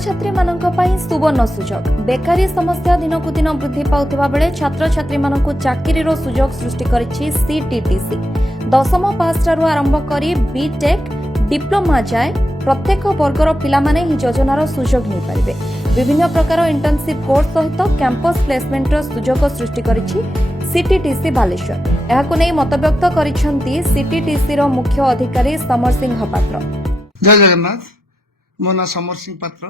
ଛାତ୍ରଛାତ୍ରୀ ମାନଙ୍କ ପାଇଁ ସୁବର୍ଣ୍ଣ ସୁଯୋଗ ବେକାରୀ ସମସ୍ୟା ଦିନକୁ ଦିନ ବୃଦ୍ଧି ପାଉଥିବା ବେଳେ ଛାତ୍ରଛାତ୍ରୀମାନଙ୍କୁ ଚାକିରିର ସୁଯୋଗ ସୃଷ୍ଟି କରିଛି ସିଟିଟିସି। ଦଶମ ପାସ୍ଠାରୁ ଆରମ୍ଭ କରି ବିଟେକ୍ ଡିପ୍ଲୋମା ଯାଏ ପ୍ରତ୍ୟେକ ବର୍ଗର ପିଲାମାନେ ଏହି ଯୋଜନାର ସୁଯୋଗ ନେଇପାରିବେ। ବିଭିନ୍ନ ପ୍ରକାର ଇଣ୍ଟର୍ନସିପ୍ କୋର୍ସ ସହିତ କ୍ୟାମ୍ପସ ପ୍ଲେସମେଣ୍ଟର ସୁଯୋଗ ସୃଷ୍ଟି କରିଛି ସିଟିଟିସି ବାଲେଶ୍ୱର। ଏହାକୁ ନେଇ ମତବ୍ୟକ୍ତ କରିଛନ୍ତି ସିଟିଟିସିର ମୁଖ୍ୟ ଅଧିକାରୀ ସମର ସିଂହ ପାତ୍ର। जय जगन्नाथ। मो ना समर सिंह पात्र।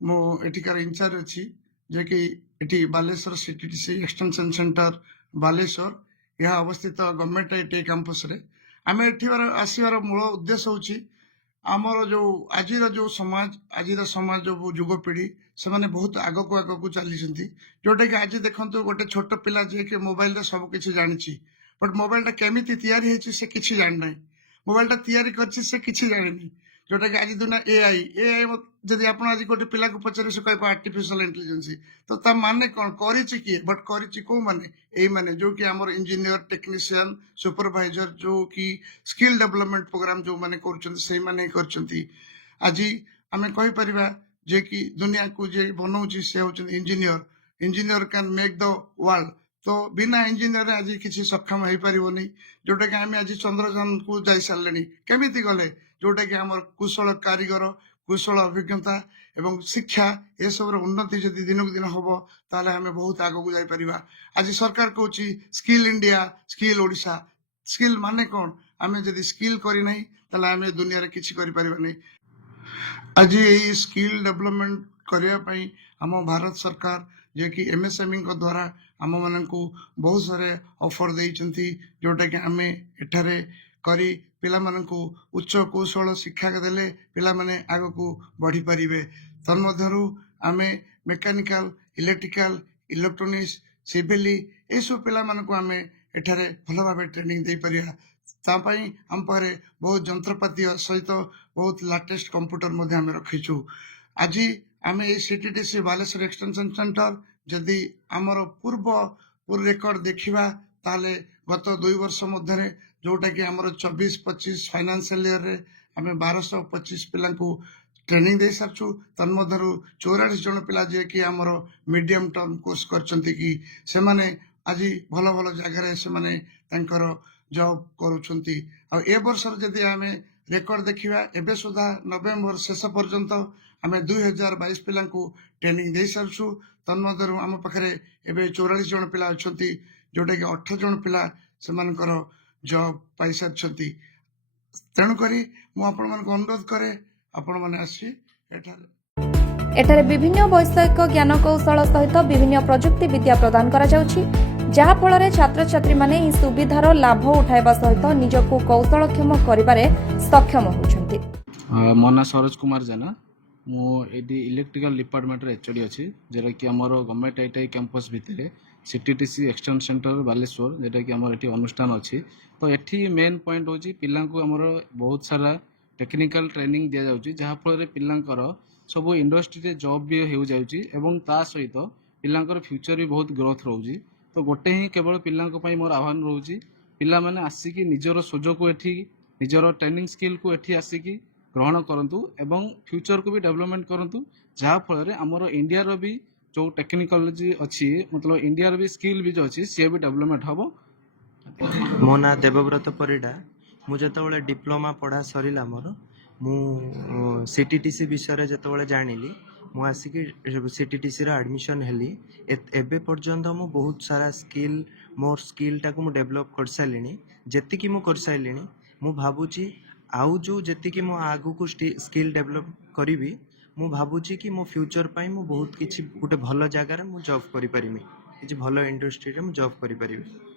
मो एटिकार इंचार्ज अच्छी जे कि at Baleshwar CTTC extension centre Baleshwar यह अवस्थित गवर्नमेंट आईटीआई कैंपस रे आम एठिबार आसीबार मूल उद्देश्य होची आमर जो आजिर समाज जो युवपीढ़ी से माने बहुत आगक चली जोटा कि आज देखो गोटे छोट पिला जे कि मोबाइल रे सब किछि जानिछि बट मोबाइल टा केमिति तैयारी हेछि से किछि जानि नै। मोबाइल टा तैयारी करछि से किछि जानिनि जोटा कि आज दुनिया एआई जदि आप आज गोटे पिला को पचारे से कह आर्टिफिशियल इंटेलिजेंस तो ता माने कौन करिछि किए बट करिछि को माने एई माने जो कि हमर इंजीनियर टेक्नीशियन सुपरवाइजर जो कि स्किल डेवलपमेंट प्रोग्राम जो माने करछन्ती सेई माने करछन्ती। आज आमे कहि परिबा जे कि दुनिया को जे बनौछि से होछन engineer can make the world. तो बिना इंजीनियर आज किसी सक्षम हो पारिबनी जोटा कि आम आज चंद्रयान को जाई सारे केमिति गले जोटा कि आम कुशल कारीगर कुशल अभिज्ञता एवं शिक्षा ये सब उन्नति जदि दिन को दिन हम ताले आम बहुत आगक जापर। आज सरकार कहूँ skill India skill Odisha skill माने कौन आम जदि स्किल करना ताले आम दुनिया रे किछि करि परिबा नै। आज ये स्किल डेवलपमेंट करने आम भारत सरकार जे कि एमएसएमई द्वारा आम मान बहुत सारे ऑफर देइचंती जोटा कि आम एठारे करी पिला माननकु उच्च कौशल शिक्षा देले पिला माने आगकू बढ़ी पारिबे। तन्मध्यरु आमे मेकानिकल इलेक्ट्रिकल इलेक्ट्रोनिक्स सिविली ए सब पिला मानकु आमे एठारे भल भाबे ट्रेनिंग दे परिया। तापई आम पारे बहुत जंत्रपाती सहित बहुत लेटेस्ट कंप्यूटर मध्ये आमे रखिछु। आज आमे ए सीटीटीसी बालेश्वर एक्सटेंशन सेंटर जदि आमर पूर्व रेकर्ड देखिबा ताले गत 2 वर्ष मध्यरे जोटा कि आमर 24-25 फाइनेंशियल ईयर रे आमे 1225 पिला को ट्रेनिंग दे सारछु। तन्मध्यरु 44 जन पिला जे कि आमर मीडियम टर्म कोर्स करचंती कि से माने आज भल भल जगह रे से माने तांकर जॉब करूछंती। आ ए वर्ष जदि आमे रेकर्ड देखिबा एबे सुधा नवेम्बर शेष पर्यंत आमे 2022 पिला को ट्रेनिंग दे सारछु। तन्मध्यरु आम पाखरे एबे 44 जन पिला अछंती जोटा कि 18 जन पिला से मानकर जॉब पाई सारछंती। तेणु करी मु आपण मन को अनुरोध करे आपण माने आसी एठारे विभिन्न वैषयिक ज्ञान कौशल सहित विभिन्न प्रजुक्ति विद्या प्रदान करा जाउछि जहा फଳରେ छात्रछात्री माने ଏହି ସୁବିଧାର ଲାଭ ଉଠାଇବା ସହିତ ନିଜକୁ କୌଶଳକ୍ଷମ କରିବାରେ ସକ୍ଷମ ହେଉଛନ୍ତି। ମୋ ନାଁ ସରୋଜ କୁମାର ଜେନା ମୁଁ ଏଠି ଇଲେକ୍ଟ୍ରିକାଲ ଡିପାର୍ଟमेंट रे एचओडी अछि जेरा कि हमर गवर्नमेंट आईटीआई कैंपस भितरे सीटीटीसी एक्सटेंशन सेंटर बालेश्वर जेटा कि हमर एठी अनुष्ठान अछि। तो एठी मेन पॉइंट होची पिल्ला को हमर बहुत सारा टेक्निकल ट्रेनिंग दिया जाउची जहा फଳରେ पिल्लांकर सब इंडस्ट्री रे जॉब भी हेउ जाउची एवं ता सहित पिल्लांकर फ्यूचर भी बहुत ग्रोथ रहउची। तो गोटे ही केवल पिल्लांक पई मोर आह्वान रहउची पिल्ला माने आसीकी निजर सुजोग को एठी निजर ट्रेनिंग स्किल को एठी आसीकी ग्रहण करंतु एवं फ्यूचर को भी डेवलपमेंट करंतु जहा फଳରେ हमर इंडिया रो भी जो टेक्नोलॉजी अच्छी मतलब इंडिया रो भी स्किल भी जो अच्छी से भी डेवलपमेंट हबो। मो ना देवव्रत परिडा मु जतबेले डिप्लोमा पढ़ा सरिला मोर मु सीटीटीसी विषय रे जतबेले जानिली मु आसिकी सीटीटीसी रा एडमिशन हेली एबे पर्यंत मु बहुत सारा स्किल मोर स्किल टाको मु डेवलप कर सालिनी जेति कि मु कर सालिनी मु भाबुची आउ जो जेति कि मु आगु को स्किल डेवलप करिवि मु भाबुची कि मो फ्यूचर पाई मु बहुत किछि गोटे भलो जगह रे मु जॉब करि परिमी किछि भलो इंडस्ट्री रे मु जॉब करि परिमी।